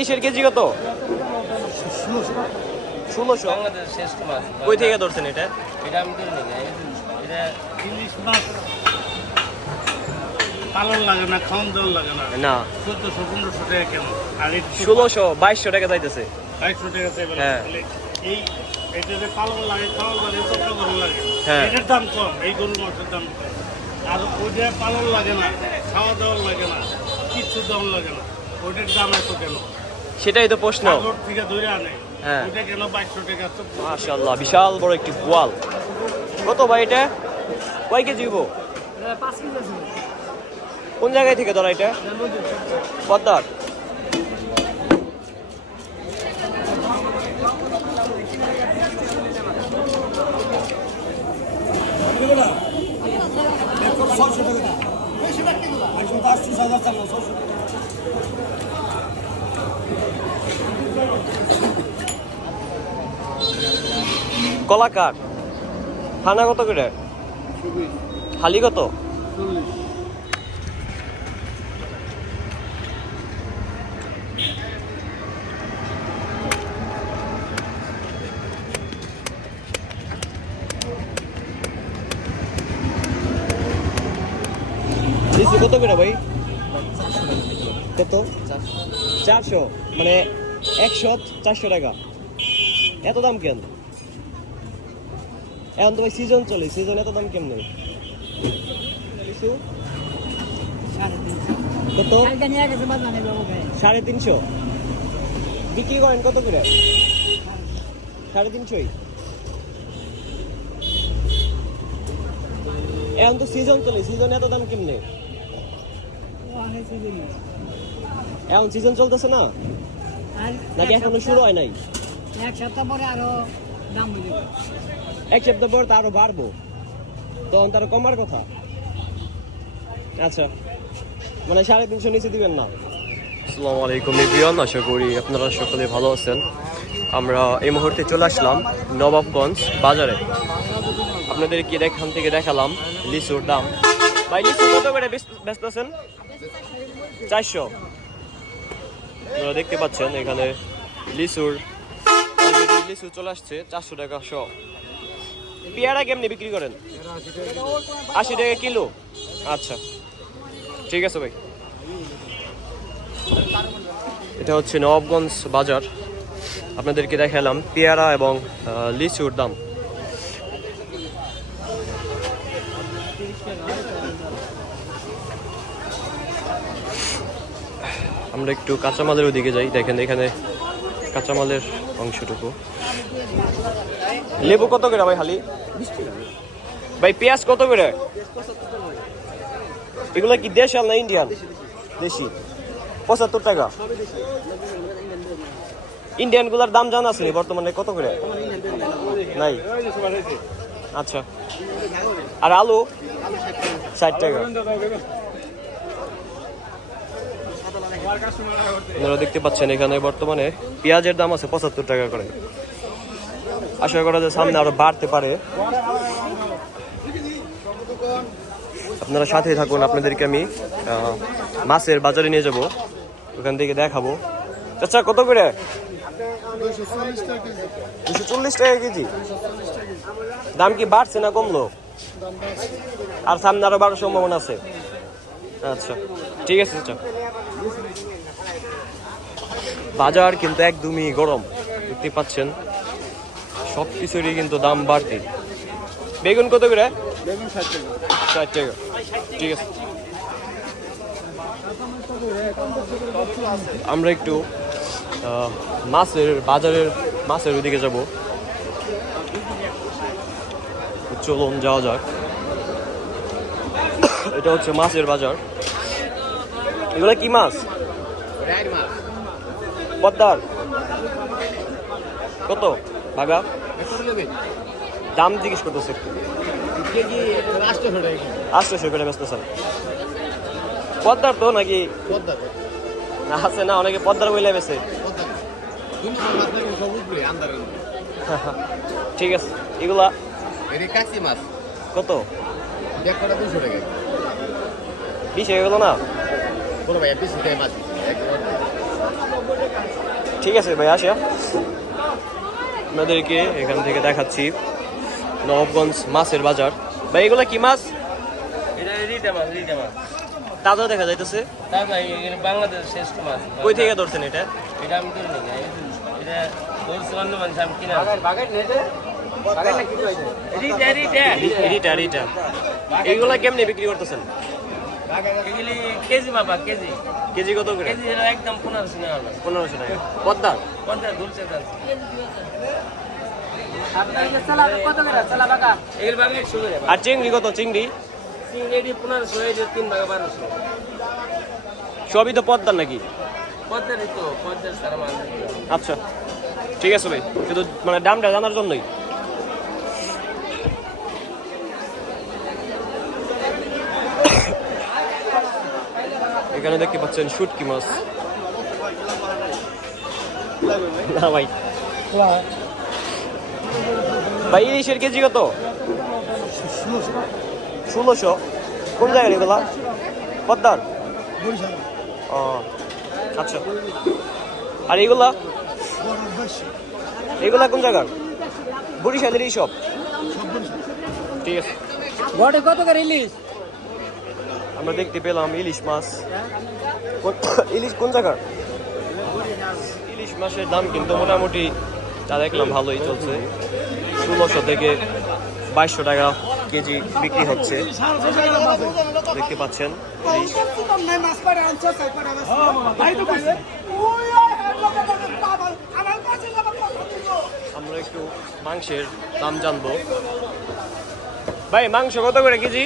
ইলিশের কেজি কত? 1600। কই থেকে ধরছেন এটা? ইলিশ মাছ পালন লাগে না, খাওয়ান দেওয়ান লাগে না। না 1400-1500 টাকা কেন? আর 1600-2200 টাকা চাইতেছে। 2200 টাকা চাইবে। হ্যাঁ। এই এটা যে পালন লাগে, খাওয়ান লাগে, কত গরম লাগে, হ্যাঁ। এটার দাম কম, এই গরুর মাছের দাম কম। আর ওইটা পালন লাগে না, খাওয়া দাওয়া লাগে না, কিচ্ছু দাম লাগে না, ওইটার দাম এত কেন? সেটাই তো প্রশ্ন। সাগর থেকে ধরে আনে, হ্যাঁ। ওইটা কেন 2200 টাকা? মাশাআল্লাহ, বিশাল বড় একটি গোয়াল। কত ভাই এটা? কয় কেজি হইব? 5 কেজি আছে। কোন জায়গায় থেকে ধরা এটা? পদ্মার। কলাকার খানা কত করে? হালি কত? লিচু কত করে ভাই? কত? 400। মানে 100-400 টাকা। এত দাম কেন? এখন তো ভাই সিজন চলে, সিজন এত দাম কেমনে? লিচু কত? 350। বিক্রি করেন কত করে? 350। এখন তো সিজন চলে, সিজন এত দাম কেমনে? এখন সিজন চলতেছে না নাকি এখনো শুরু হয় নাই? এক সপ্তাহ পরে আরো দাম হয়ে যাবে। এক সপ্তাহ পর তো আরো বাড়বো, তখন তার কমার কথা। আচ্ছা, মানে 350 নিচে দিবেন না? আসসালামু আলাইকুম এভরিওয়ান, আশা করি আপনারা সকলে ভালো আছেন। আমরা এই মুহূর্তে চলে আসলাম নবাবগঞ্জ বাজারে। আপনাদেরকে এখান থেকে দেখালাম লিচুর দাম। ভাই লিচু কত করে ব্যস্ত আছেন? 400। আপনারা দেখতে পাচ্ছেন এখানে লিচুর লিচু চলে আসছে 400 টাকা শ। পেয়ারা কেমনি বিক্রি করেন? 80 টাকা কিলো। আচ্ছা ঠিক আছে ভাই। এটা হচ্ছে নবাবগঞ্জ বাজার। আপনাদেরকে দেখালাম পেয়ারা এবং লিচুর দাম। আমরা একটু কাঁচামালের ওদিকে যাই। দেখেন এখানে কাঁচামালের অংশটুকু। লেবু কত করে ভাই হালি? ভাই পেঁয়াজ কত করে? এগুলো কি দেশাল না ইন্ডিয়ান? দেশি। 75 টাকা। ইন্ডিয়ান গুলার দাম জানা আছে বর্তমানে কত করে? নাই। আচ্ছা, আর আলু? 60 টাকা। আপনারা দেখতে পাচ্ছেন এখানে বর্তমানে পেঁয়াজের দাম আছে 75 টাকা করে। আশা করা যায় সামনে আরো বাড়তে পারে। আপনারা সাথেই থাকুন, আপনাদেরকে আমি মাছের বাজারে নিয়ে যাব, ওখান থেকে দেখাবো। আচ্ছা কত করে? 240 টাকা কেজি। দাম কি বাড়ছে না কমলো? আর সামনে আরো বাড়ার সম্ভাবনা আছে? আচ্ছা ঠিক আছে। আচ্ছা, বাজার কিন্তু একদমই গরম, দেখতে পাচ্ছেন সব কিছুরই কিন্তু দাম বাড়তি। বেগুন কত করে? 60 টাকা। ঠিক আছে, আমরা একটু মাছের ওদিকে যাব। চলুন যাওয়া যাক। এটা হচ্ছে মাছের বাজার। এগুলো কি মাছ? পদ্মার। কত ভাগা? দাম জিজ্ঞেস করতেছে। 800 করে বেচতেছেন? পদ্মার তো নাকি আছে না? অনেকে পদ্মার বইলে বেছে। ঠিক আছে, এগুলা কত? 20 টাকা গেল না? ঠিক আছে ভাই, আসিয়া আপনাদেরকে এখান থেকে দেখাচ্ছি নবাবগঞ্জ মাছের বাজার। ভাই এগুলো কি মাছ? এটা রিটা মাছ, রিটা মাছ। তাজা দেখা যাইতেছে। তার ভাই এখানে বাংলাদেশের শ্রেষ্ঠ মাছ। কই থেকে ধরছেন এটা? এটা আমি ধরে নিই না, এটা ধরছে অন্য মানুষ, আমি কিনা রিটা রিটা রিটা রিটা। এইগুলা কেমনে বিক্রি করতেছেন? এগুলি কেজি বাবা, কেজি কেজি কত করে? কেজি এর একদম 1500 টাকা হলো। 1500 টাকা। পদ্মা? কোনটা ধরছে জানছি এগুলি বাবা 100 করে। আর চিংড়ি কত? চিংড়ি চিংড়ি 1500, এটা 3 ভাগে 1200। সবই তো পদ্মার নাকি? পদ্মারই তো, পদ্মার সারা মাছ। আচ্ছা ঠিক আছে ভাই, শুধু মানে দামটা জানার জন্যই। এখানে দেখতে পাচ্ছেন শুটকি মাছ। না ভাই, ভাই ইলিশের কেজি কত? 1600। কোন জায়গায় এগুলা? পদ্মার? ও আচ্ছা। আর এগুলা? এগুলা কোন জায়গার? বরিশালের এই সব? ঠিক আছে। বড় কত করে ইলিশ? আমরা দেখতে পেলাম ইলিশ মাছ। ইলিশ কোন জায়গার? ইলিশ মাছের দাম কিন্তু মোটামুটি যা দেখলাম ভালোই চলছে। 1600 থেকে 2200 টাকা কেজি বিক্রি হচ্ছে। দেখতে পাচ্ছেন ইলিশ। আমরা একটু মাংসের দাম জানবো। ভাই মাংস কত করে কেজি?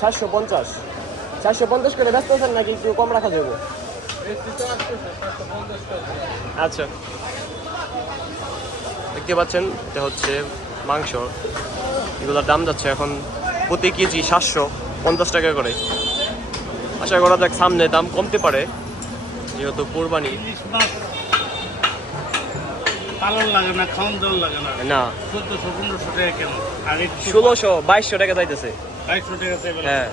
750। 750 করে ব্যস্ত আছেন নাকি একটু কম রাখা যাবে? আচ্ছা, দেখতে পাচ্ছেন এটা হচ্ছে মাংস। এগুলোর দাম যাচ্ছে এখন প্রতি কেজি 750 টাকা করে। আশা করা যাক সামনে দাম কমতে পারে, যেহেতু কোরবানি। ইলিশ মাছ পালন লাগে না, খাওয়ান জল লাগে না। না 1400-1500 টাকা কেন? আর একটু 1600-2200 টাকা যাইতেছে। 2200 টাকা চাইবে। হ্যাঁ।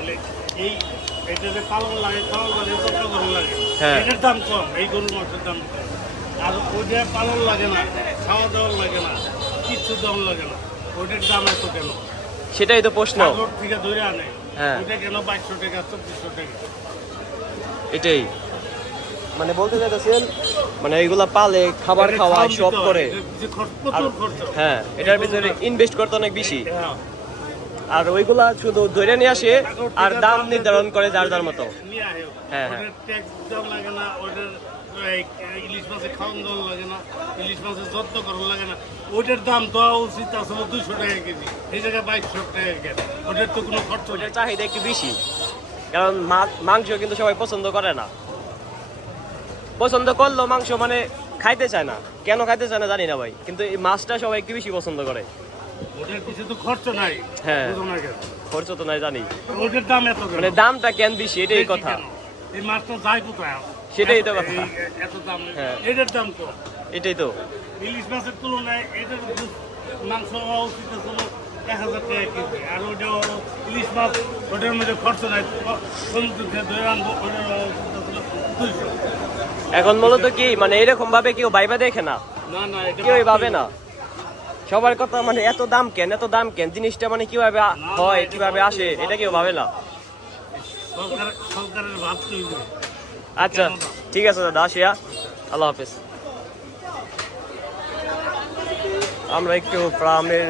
এই এটা যে পালন লাগে, খাওয়ান লাগে, কত গরম লাগে, হ্যাঁ। এটার দাম কম, এই গরুর মাংসের দাম কম। আর ওইটা পালন লাগে না, খাওয়া দাওয়া লাগে না, কিচ্ছু দাম লাগে না, ওইটার দাম এত কেন? সেটাই তো প্রশ্ন। সাগর থেকে ধরে আনে, হ্যাঁ। ওইটা কেন 2200 টাকা, 2400 টাকা? এটাই মানে বলতে চাইতেছেন, মানে এইগুলা পালে খাবার খাওয়ায় সব করে। যে প্রচুর খরচ। হ্যাঁ, এটার ভিতরে ইনভেস্ট করতে অনেক বেশি। হ্যাঁ। আর ওইগুলা শুধু ধরে নিয়ে আসে আর দাম নির্ধারণ করে যার যার মতো। নিয়ে আহে। হ্যাঁ, হ্যাঁ। ওদের ট্যাক্স দাম লাগে না, ওদের এই ইলিশ মাছের খাওয়ান দাম লাগে না, ইলিশ মাছের যত্ন করা লাগে না। ওইটার দাম দেওয়া উচিত আসলে 200 টাকা কেজি, এই জায়গায় 2200 টাকা কেজি। ওটার তো কোনো খরচ নেই। ওটার চাহিদা একটু বেশি, কারণ মাংস কিন্তু সবাই পছন্দ করে না। পছন্দ করলেও মাংস মানে খাইতে চায় না। কেন খাইতে চায় না জানি না ভাই, কিন্তু এই মাছটা সবাই একটু বেশি পছন্দ করে। ওটার কিছু তো খরচ নাই। হ্যাঁ। বুঝো না কেন? খরচ তো নাই জানি, ওটার দাম এত কেন? মানে দামটা কেন বেশি এটাই বেশি কথা। কেন? এই মাছটা যায় কোথায়? সেটাই তো কথা। এত দাম, হ্যাঁ। এটার দাম কম। এটাই তো। ইলিশ মাছের তুলনায় এটার মাংস হওয়া উচিত ছিল 1000 টাকা কেজি। আর ওইটা ইলিশ মাছ, ওটার মধ্যে খরচ নাই, সমুদ্র থেকে ধরে আনবো, ওটার হওয়া উচিত ছিল 200। এখন মূলত কি মানে এরকম ভাবে কেউ ভাইবা দেখে না, না না, এটা কেউই ভাবে না। সবার কথা মানে এত দাম কেন, এত দাম কেন, জিনিসটা মানে কিভাবে হয়, কিভাবে আসে, এটা কেউ ভাবে না। সরকারের ভাব তৈরি। আচ্ছা ঠিক আছে দাদা, আসিয়া, আল্লাহ হাফেজ। আমরা একটু ফার্মের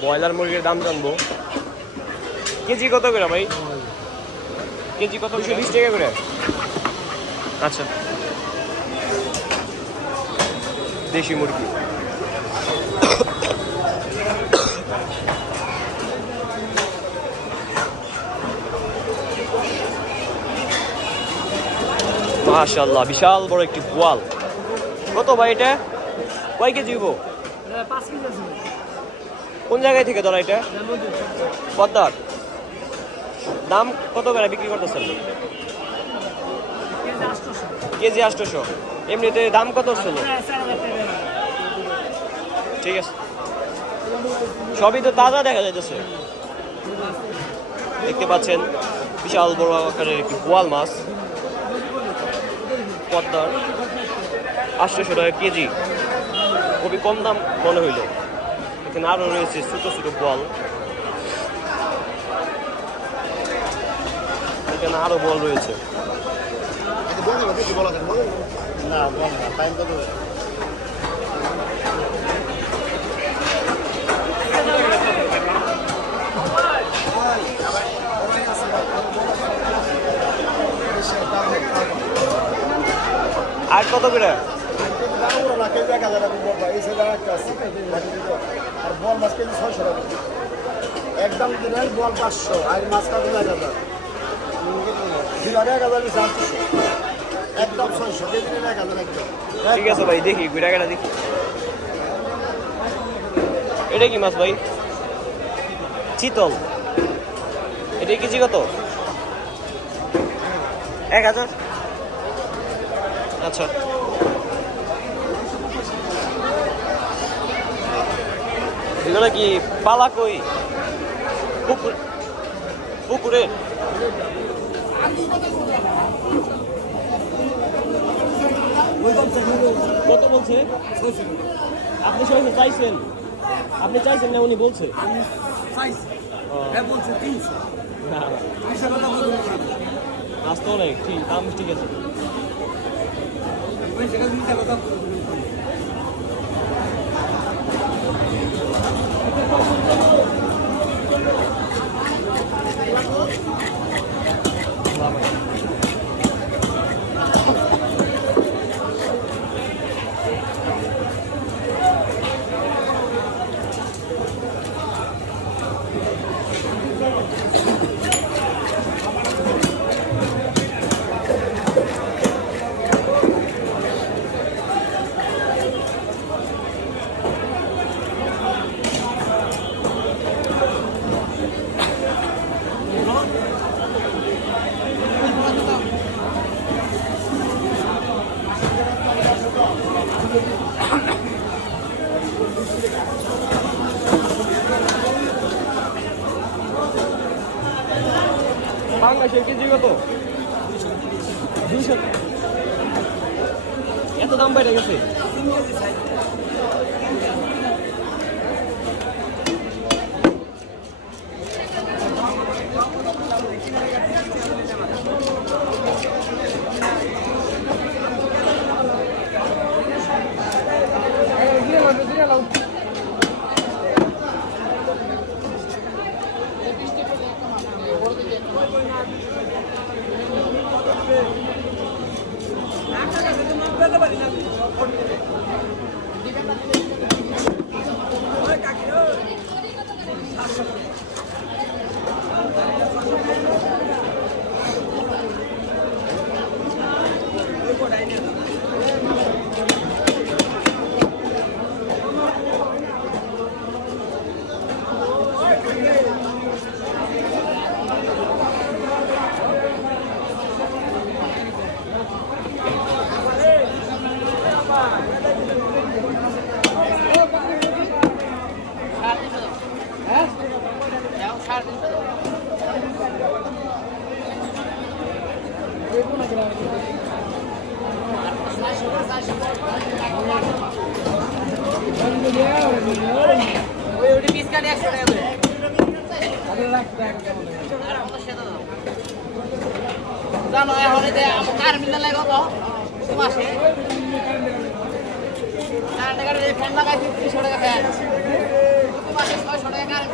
ব্রয়লার মুরগির দাম জানবো। কেজি কত করে ভাই? কেজি কত? 220 টাকা করে। আচ্ছা, দেশি মুরগি। মাশাআল্লাহ, বিশাল বড় একটি গোয়াল। কত ভাই এটা? কয় কেজি হবো? 5 কেজি আছে। কোন জায়গায় থেকে ধরা এটা? পদ্মার? দাম কত করে বিক্রি করতেছেন? কেজি 800। এমনিতে দাম কত ছিল? ঠিক আছে, সবই তো তাজা দেখা যাইতেছে। দেখতে পাচ্ছেন বিশাল বড় আকারের একটি গোয়াল মাছ। পদ্মার 800 টাকা কেজি, খুবই কম দাম মনে হইল। এখানে আরও রয়েছে ছোটো ছোটো বল, এখানে আরও বল রয়েছে। না বল না, টাইম কত? আর কত করে? আর বল মাছ কেজি 600 টাকা, একদম দিলেন বল 500, আর মাছ কাটুন 1000, দিলারে 1000 দিচ্ছে 800, একদম 600 কেজি দিলে 1000 একদম। ঠিক আছে ভাই, দেখি গুড়াগাটা দেখি। এটা কি মাছ ভাই? চিতল। এটা কেজি কত? 1000। আচ্ছা, এগুলো কি পালা কই? পুকুরে? কত বলছে? আপনি সবাই চাইছেন? আপনি চাইছেন না উনি বলছে? আসতে অনেক ঠিক দাম, ঠিক আছে। বাংলাদেশের কেজি কত? 200। এত দাম বেড়ে গেছে? জানো এখন কার মিলে লাগে কত মাসে ফ্যান লাগাইছি 300 টাকা ফ্যান মাসে 600 টাকা কারেন্ট